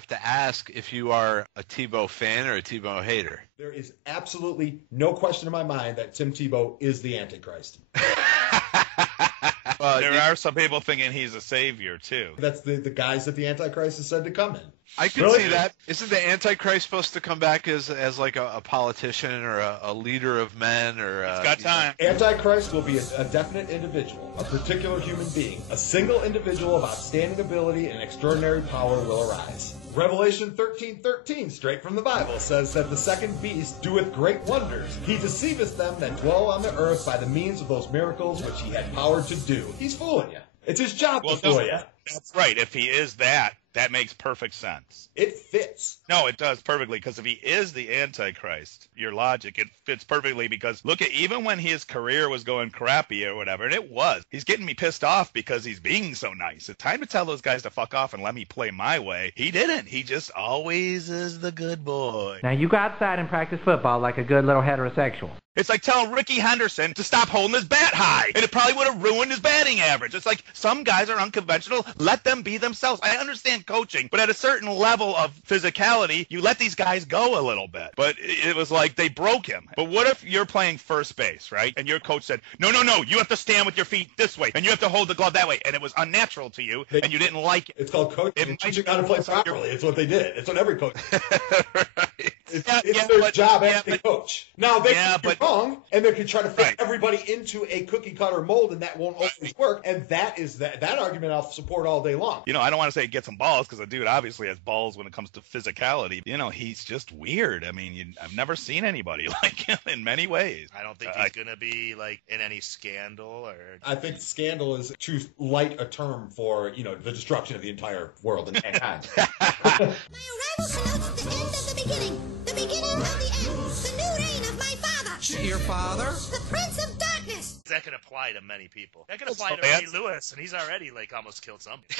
have to ask if you are a Tebow fan or a Tebow hater. There is absolutely no question in my mind that Tim Tebow is the Antichrist. There are some people thinking he's a savior, too. That's the guys that the Antichrist is said to come in. I can see that. Isn't the Antichrist supposed to come back as like a politician or a leader of men? Or He's got time. Antichrist will be a definite individual, a particular human being. A single individual of outstanding ability and extraordinary power will arise. Revelation 13:13, straight from the Bible, says that the second beast doeth great wonders. He deceiveth them that dwell on the earth by the means of those miracles which he had power to do. He's fooling you. It's his job to fool you. That's right. If he is that makes perfect sense. It fits. No, it does perfectly, because if he is the Antichrist, your logic, it fits perfectly, because look at, even when his career was going crappy or whatever, and it was, he's getting me pissed off because he's being so nice. It's time to tell those guys to fuck off and let me play my way. He didn't. He just always is the good boy. Now you go outside and practice football like a good little heterosexual. It's like telling Ricky Henderson to stop holding his bat high, and it probably would have ruined his batting average. It's like, some guys are unconventional. Let them be themselves. I understand coaching, but at a certain level of physicality, you let these guys go a little bit. But it was like they broke him. But what if you're playing first base, right? And your coach said, no, you have to stand with your feet this way, and you have to hold the glove that way, and it was unnatural to you, and you didn't like it. It's called coaching. Teaching how to play properly. It's what they did. It's what every coach did. It's their job as a coach. Now, they can be wrong, and they can try to fit everybody into a cookie-cutter mold, and that won't always work. And that is that argument I'll support all day long. You know, I don't want to say get some balls, because the dude obviously has balls when it comes to physicality. You know, he's just weird. I mean, I've never seen anybody like him in many ways. I don't think he's going to be, like, in any scandal. I think scandal is too light a term for, the destruction of the entire world and mankind. My arrival connotes the end of the beginning. The beginning of the end. The new reign of my father. Your father? The Prince of Darkness. That could apply to many people. That could apply to Ray Lewis, and he's already, almost killed somebody.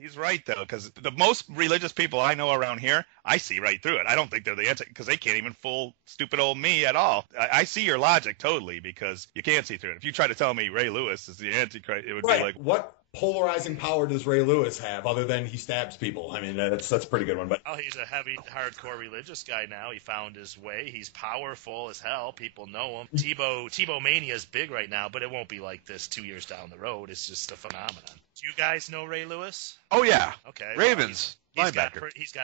He's right, though, because the most religious people I know around here, I see right through it. I don't think they're the anti, because they can't even fool stupid old me at all. I see your logic totally, because you can't see through it. If you try to tell me Ray Lewis is the Antichrist, it would be like... What polarizing power does Ray Lewis have other than he stabs people? I mean, that's a pretty good one. But he's a heavy, hardcore religious guy now. He found his way. He's powerful as hell. People know him. Tebow mania is big right now, but it won't be like this 2 years down the road. It's just a phenomenon. Do you guys know Ray Lewis? Oh, yeah. Okay. Ravens. He's got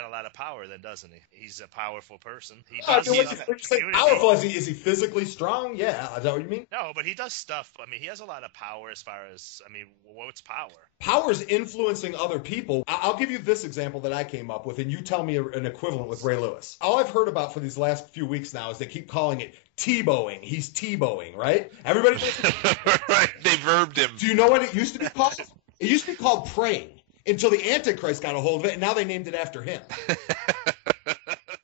a lot of power then, doesn't he? He's a powerful person. Powerful? Is he physically strong? Yeah. Is that what you mean? No, but he does stuff. I mean, he has a lot of power as far as, what's power? Power is influencing other people. I'll give you this example that I came up with, and you tell me an equivalent with Ray Lewis. All I've heard about for these last few weeks now is they keep calling it Tebowing. He's Tebowing, right? Everybody right. They verbed him. Do you know what it used to be called? It used to be called praying. Until the Antichrist got a hold of it, and now they named it after him.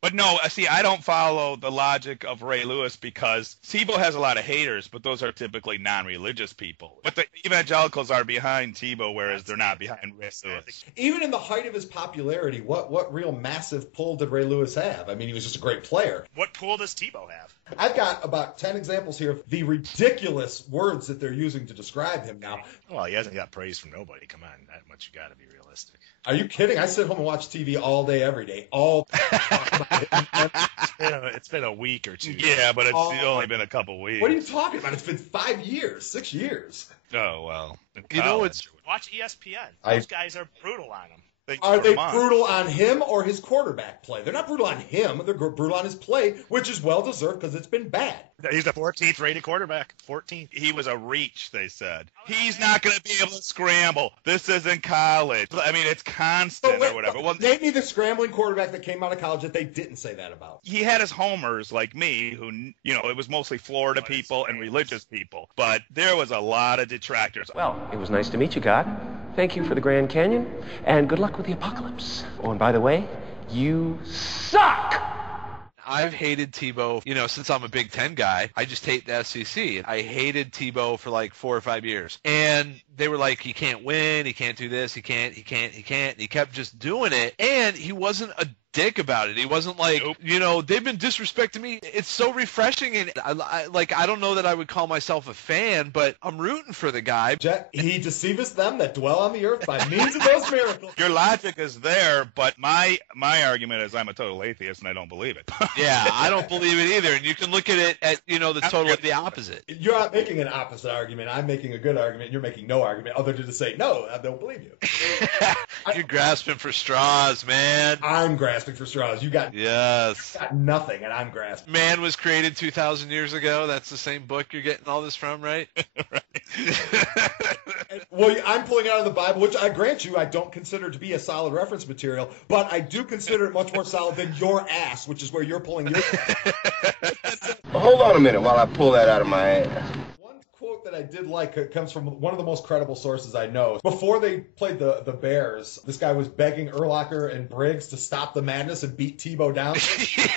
But no, see, I don't follow the logic of Ray Lewis, because Tebow has a lot of haters, but those are typically non-religious people. But the evangelicals are behind Tebow, whereas they're not behind Ray Lewis. Even in the height of his popularity, what real massive pull did Ray Lewis have? I mean, he was just a great player. What pull does Tebow have? I've got about 10 examples here of the ridiculous words that they're using to describe him now. Well, he hasn't got praise from nobody. Come on, that much you got to be realistic. Are you kidding? I sit home and watch TV all day, every day. It's been a week or two. Yeah, but it's only been a couple weeks. What are you talking about? It's been 5 years, 6 years. Oh, well. Watch ESPN. Those guys are brutal on him. Are they brutal on him or his quarterback play? They're not brutal on him. They're brutal on his play, which is well-deserved because it's been bad. He's the 14th rated quarterback. 14th. He was a reach, they said. He's not going to be able to scramble. This isn't college. I mean, it's constant or whatever. Well, name me the scrambling quarterback that came out of college that they didn't say that about. He had his homers like me who, it was mostly Florida people and religious people. But there was a lot of detractors. Well, it was nice to meet you, God. Thank you for the Grand Canyon, and good luck with the apocalypse. Oh, and by the way, you suck! I've hated Tebow, since I'm a Big Ten guy. I just hate the SEC. I hated Tebow for like 4 or 5 years. And they were like, he can't win, he can't do this, he can't. And he kept just doing it. And he wasn't a dick about it. He wasn't like, they've been disrespecting me. It's so refreshing, and I don't know that I would call myself a fan, but I'm rooting for the guy. He deceiveth them that dwell on the earth by means of those miracles. Your logic is there, but my argument is I'm a total atheist and I don't believe it. Yeah, I don't believe it either. And you can look at it at, the totally the opposite. You're not making an opposite argument. I'm making a good argument. You're making no argument other than to say, no, I don't believe you. You're grasping for straws, man. I'm grasping for straws. You got nothing, and I'm grasping. Man was created 2,000 years ago. That's the same book you're getting all this from, right? Well, I'm pulling out of the Bible, which I grant you I don't consider to be a solid reference material, but I do consider it much more solid than your ass, which is where you're pulling your... Hold on a minute while I pull that out of my ass. One quote that I did like comes from one of the most credible sources I know. Before they played the Bears, this guy was begging Urlacher and Briggs to stop the madness and beat Tebow down.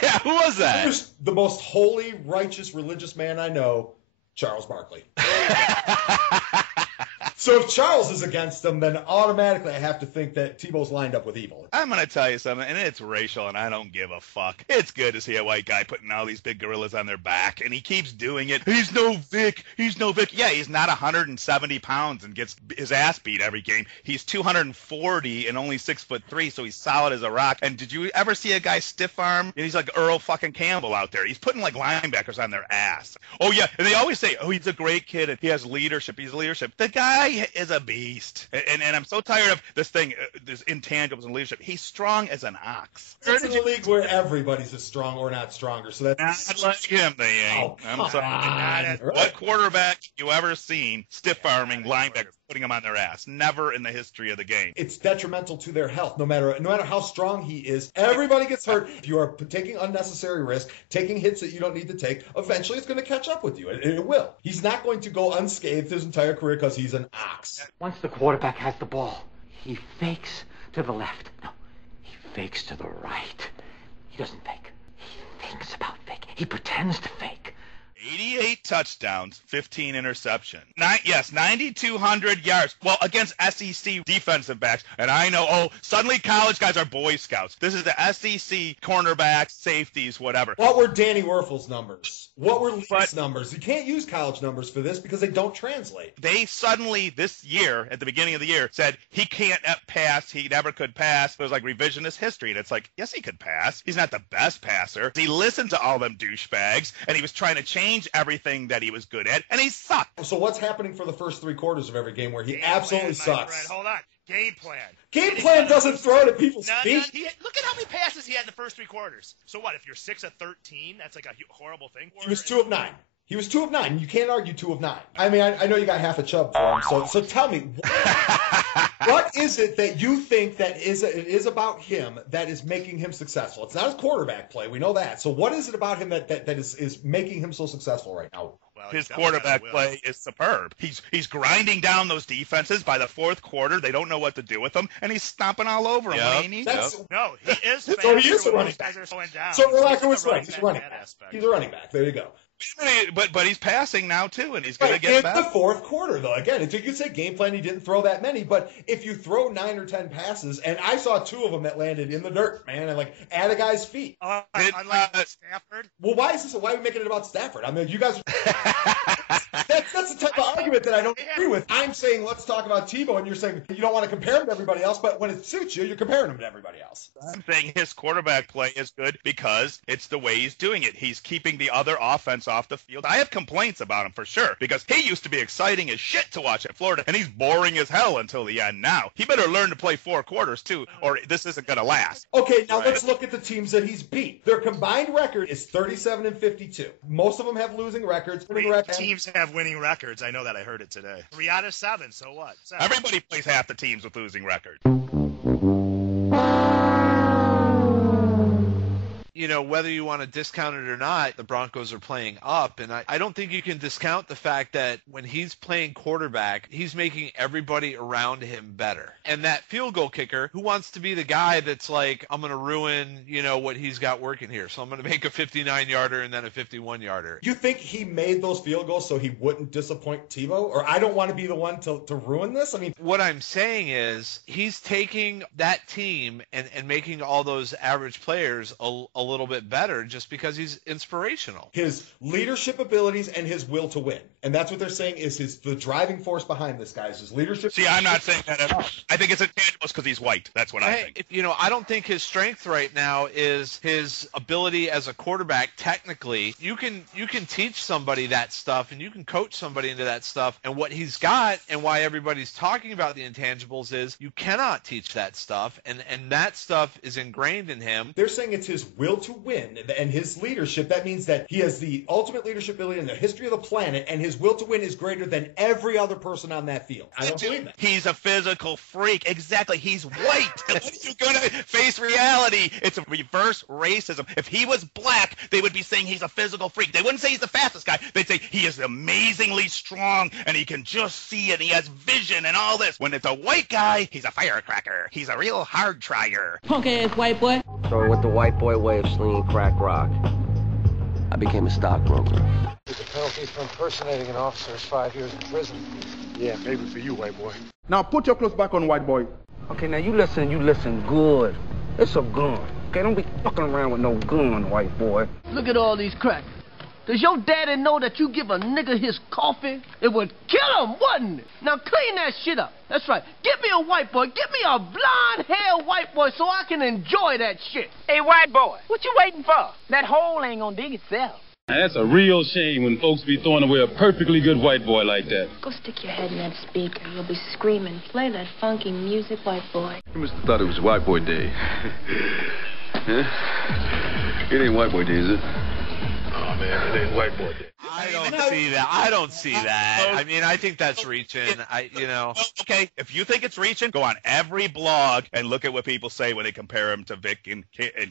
Yeah, who was that? He was the most holy, righteous, religious man I know, Charles Barkley. So if Charles is against them, then automatically I have to think that Tebow's lined up with evil. I'm going to tell you something, and it's racial, and I don't give a fuck. It's good to see a white guy putting all these big gorillas on their back, and he keeps doing it. He's no Vic. He's no Vic. Yeah, he's not 170 pounds and gets his ass beat every game. He's 240 and only 6'3", so he's solid as a rock. And did you ever see a guy stiff arm? And he's like Earl fucking Campbell out there. He's putting like linebackers on their ass. Oh, yeah, and they always say, oh, he's a great kid, and he has leadership. He's leadership. The guy is a beast, and I'm so tired of this thing, this intangibles and leadership. He's strong as an ox. It's in a league where everybody's as strong or not stronger, so that's not like him. They ain't. Oh, I'm sorry. What quarterback you ever seen stiff arming linebackers, putting them on their ass? Never in the history of the game. It's detrimental to their health, no matter how strong he is. Everybody gets hurt. If you are taking unnecessary risk, taking hits that you don't need to take, eventually it's going to catch up with you. It will. He's not going to go unscathed his entire career because he's an ox. Once the quarterback has the ball, he fakes to the left. No, he fakes to the right. He doesn't fake. He thinks about fake. He pretends to fake. 88 touchdowns, 15 interceptions. 9,200 yards. Well, against SEC defensive backs. And I know, suddenly college guys are Boy Scouts. This is the SEC cornerbacks, safeties, whatever. What were Danny Werfel's numbers? What were Lee's numbers? You can't use college numbers for this because they don't translate. They suddenly, this year, at the beginning of the year, said he can't pass. He never could pass. It was like revisionist history. And it's like, yes, he could pass. He's not the best passer. He listened to all them douchebags, and he was trying to change everything that he was good at, and he sucked. So what's happening for the first 3 quarters of every game where he absolutely sucks? Hold on. Game plan. Game plan doesn't throw it at people's feet. Look at how many passes he had in the first 3 quarters. So what, if you're 6 of 13, that's like a horrible thing? He was 2 of 9. He was 2 of 9. You can't argue 2 of 9. I mean, I know you got half a chub for him, so tell me, what is it that you think that it is about him that is making him successful? It's not his quarterback play. We know that. So what is it about him that is making him so successful right now? Well, his quarterback play is superb. He's grinding down those defenses. By the fourth quarter, they don't know what to do with him, and he's stomping all over them. No, he is. So he is a running back. So Urlacher was right. He's a running back. He's a running back. There you go. But he's passing now too, and he's going to get back. In the fourth quarter, though. Again, you could say game plan, he didn't throw that many, but if you throw 9 or 10 passes, and I saw 2 of them that landed in the dirt, man, and like at a guy's feet. Unlike Stafford. Well, why are we making it about Stafford? I mean, you guys. That's the type of argument that I don't agree with. I'm saying let's talk about Tebow, and you're saying you don't want to compare him to everybody else, but when it suits you, you're comparing him to everybody else. I'm saying his quarterback play is good because it's the way he's doing it. He's keeping the other offense off the field. I have complaints about him for sure because he used to be exciting as shit to watch at Florida, and he's boring as hell until the end now. He better learn to play 4 quarters too, or this isn't going to last. Okay, now let's look at the teams that he's beat. Their combined record is 37-52. Most of them have losing records. Teams have winning records. I know that. I heard it today. 3 out of 7. So what? 7. Everybody plays half the teams with losing records. whether you want to discount it or not, the Broncos are playing up. And I don't think you can discount the fact that when he's playing quarterback, he's making everybody around him better. And that field goal kicker, who wants to be the guy that's like, I'm going to ruin, what he's got working here. So I'm going to make a 59-yarder and then a 51-yarder. You think he made those field goals so he wouldn't disappoint Tebow? Or I don't want to be the one to ruin this? I mean, what I'm saying is he's taking that team and making all those average players a little bit better just because he's inspirational. His leadership abilities and his will to win. And that's what they're saying is the driving force behind this guy is his leadership. See, I'm not saying that at all. I think it's intangibles because he's white. That's what I think. I don't think his strength right now is his ability as a quarterback. Technically, you can teach somebody that stuff and you can coach somebody into that stuff. And what he's got and why everybody's talking about the intangibles is you cannot teach that stuff. And that stuff is ingrained in him. They're saying it's his will to win and his leadership. That means that he has the ultimate leadership ability in the history of the planet, and his will to win is greater than every other person on that field. I don't believe that. He's a physical freak. Exactly. He's white. You're going to face reality. It's a reverse racism. If he was black, they would be saying he's a physical freak. They wouldn't say he's the fastest guy. They'd say he is amazingly strong and he can just see it. He has vision and all this. When it's a white guy, he's a firecracker. He's a real hard tryer. Punk-ass white boy. So I went the white boy way of slinging crack rock. I became a stockbroker. The penalty for impersonating an officer is 5 years in prison. Yeah, maybe for you, white boy. Now put your clothes back on, white boy. Okay, now you listen good. It's a gun. Okay, don't be fucking around with no gun, white boy. Look at all these crackers. Does your daddy know that you give a nigga his coffee? It would kill him, wouldn't it? Now clean that shit up. That's right. Get me a white boy. Get me a blonde-haired white boy so I can enjoy that shit. Hey, white boy, what you waiting for? That hole ain't gonna dig itself. Now, that's a real shame when folks be throwing away a perfectly good white boy like that. Go stick your head in that speaker. You'll be screaming. Play that funky music, white boy. You must have thought it was White Boy Day. Huh? It ain't White Boy Day, is it? Oh, man, it ain't White Boy Day. I don't see that. I mean, I think that's reaching. Okay, if you think it's reaching, go on every blog and look at what people say when they compare him to Vic and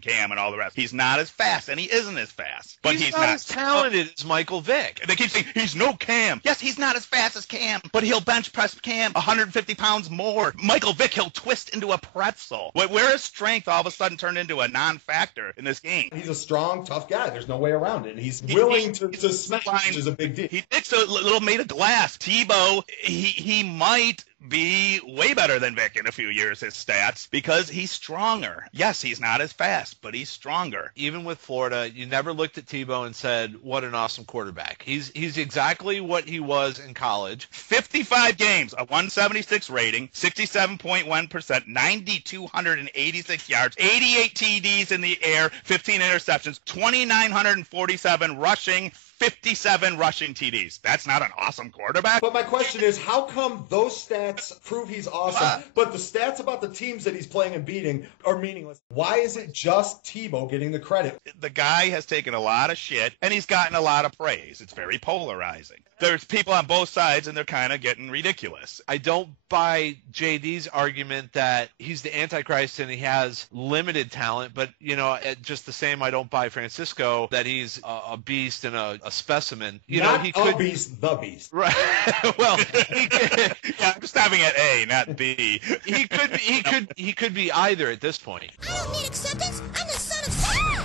Cam and all the rest. He's not as fast, and he isn't as fast. But he's not as talented as Michael Vick. They keep saying, he's no Cam. Yes, he's not as fast as Cam, but he'll bench press Cam 150 pounds more. Michael Vick, he'll twist into a pretzel. Where is strength all of a sudden turned into a non-factor in this game? He's a strong, tough guy. There's no way around it. And he's willing to smash, which is a big deal. He picks a little made of glass. Tebow, he might be way better than Vic in a few years, his stats, because he's stronger. Yes, he's not as fast, but he's stronger. Even with Florida, you never looked at Tebow and said, what an awesome quarterback. He's exactly what he was in college. 55 games, a 176 rating, 67.1%, 9,286 yards, 88 TDs in the air, 15 interceptions, 2,947 rushing, 57 rushing TDs. That's not an awesome quarterback. But my question is, how come those stats prove he's awesome, but the stats about the teams that he's playing and beating are meaningless? Why is it just Tebow getting the credit? The guy has taken a lot of shit, and he's gotten a lot of praise. It's very polarizing. There's people on both sides, and they're kind of getting ridiculous. I don't buy JD's argument that he's the Antichrist and he has limited talent, but, just the same, I don't buy Francisco that he's a beast and a specimen. He could be the beast. Right. Well, he could, yeah, I'm just having it A, not B. He could be either at this point. I don't need acceptance. I'm the son of Sam.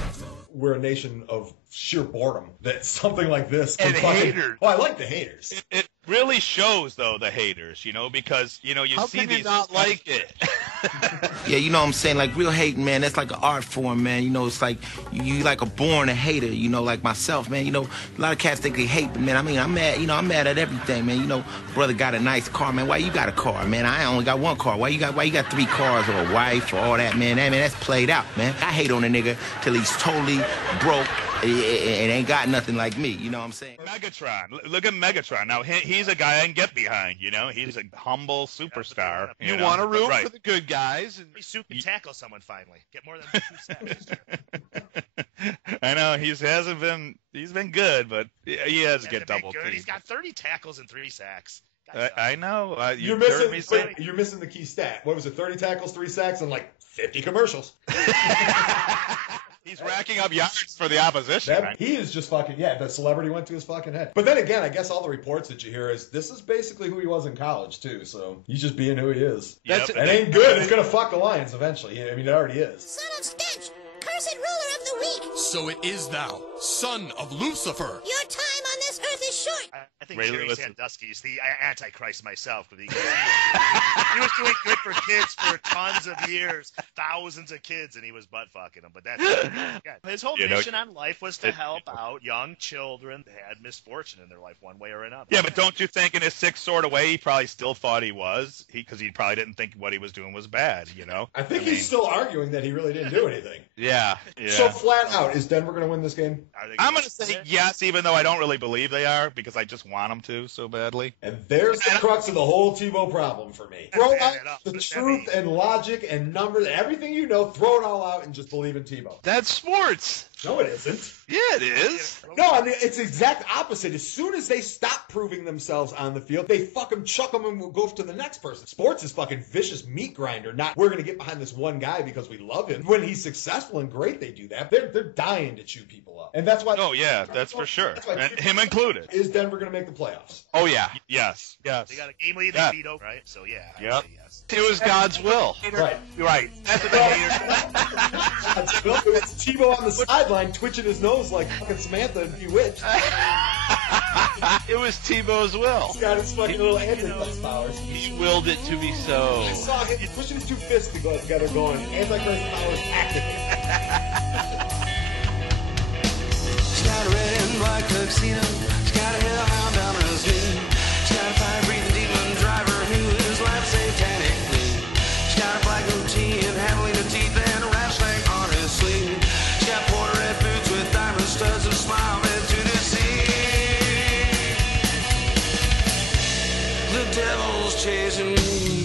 We're a nation of sheer boredom that something like this and haters. Oh, I like the haters. It really shows, though, the haters, because, you How see can these. You not like it? Yeah, you know what I'm saying? Like, real hating, man, that's like an art form, man. It's like you like a born a hater, like myself, man. A lot of cats think they hate, but, man, I mean, I'm mad, I'm mad at everything, man. Brother got a nice car, man. Why you got a car, man? I only got one car. Why you got 3 cars or a wife or all that, man? That's played out, man. I hate on a nigga till he's totally broke. It ain't got nothing like me, you know what I'm saying? Megatron. Look at Megatron. Now, he's a guy I can get behind, He's a humble superstar. You want to root for the good guys. And Sue can tackle someone finally. Get more than 2 sacks. I know, he's been good, but he has to get double teamed. He's got 30 tackles and 3 sacks. I know. You're missing the key stat. What was it, 30 tackles, 3 sacks, and like 50 commercials. He's racking up yards for the opposition. Right? He is just fucking, the celebrity went to his fucking head. But then again, I guess all the reports that you hear is this is basically who he was in college, too. So he's just being who he is. Yep. That ain't good. It's going to fuck the Lions eventually. I mean, it already is. Son of stench! Cursed ruler of the weak! So it is thou, son of Lucifer. Your time on this earth is short. I think Jerry Sandusky's the Antichrist myself, because he was doing good for kids for tons of years, thousands of kids, and he was butt fucking them. But that's his whole mission on life was to help out young children that had misfortune in their life one way or another. Yeah, but don't you think in his sick sort of way he probably still thought he was, because he probably didn't think what he was doing was bad, you know? I think he's still arguing that he really didn't do anything. Yeah. So flat out, is Denver going to win this game? I'm going to say yes, even though I don't really believe they are, because I just want them to so badly. And there's the crux of the whole Tebow problem for me. Throw out the truth and logic and numbers, everything you know, throw it all out and just believe in Tebow. That's sports. No, it isn't. Yeah, it is. No, I mean, it's the exact opposite. As soon as they stop proving themselves on the field, they fucking chuck them and will go to the next person. Sports is fucking vicious meat grinder, not we're going to get behind this one guy because we love him. When he's successful and great, they do that. They're dying to chew people up. And that's why... Oh, yeah, that's for sure. And him included. Is Denver going to make the playoffs? Oh, yeah. Yes. They got a game lead, they beat Oak, right? So, yeah, I'd say yes. It was God's will. Right. That's what It's Tebow on the sideline twitching his nose like fucking Samantha in Bewitched. It was Tebow's will. He's got his fucking little Antichrist powers. He willed it to be so. I saw him pushing his two fists together going, Antichrist powers activated. She's got a red and black tuxedo. She's got a hellhound down her sleeve. She's got a fire-breathing demon driver whose life satanically. She's got a black goatee and javelina teeth and a rattlesnake on his sleeve. She's got porter red boots with diamond studs and smile meant to deceive. The devil's chasing me.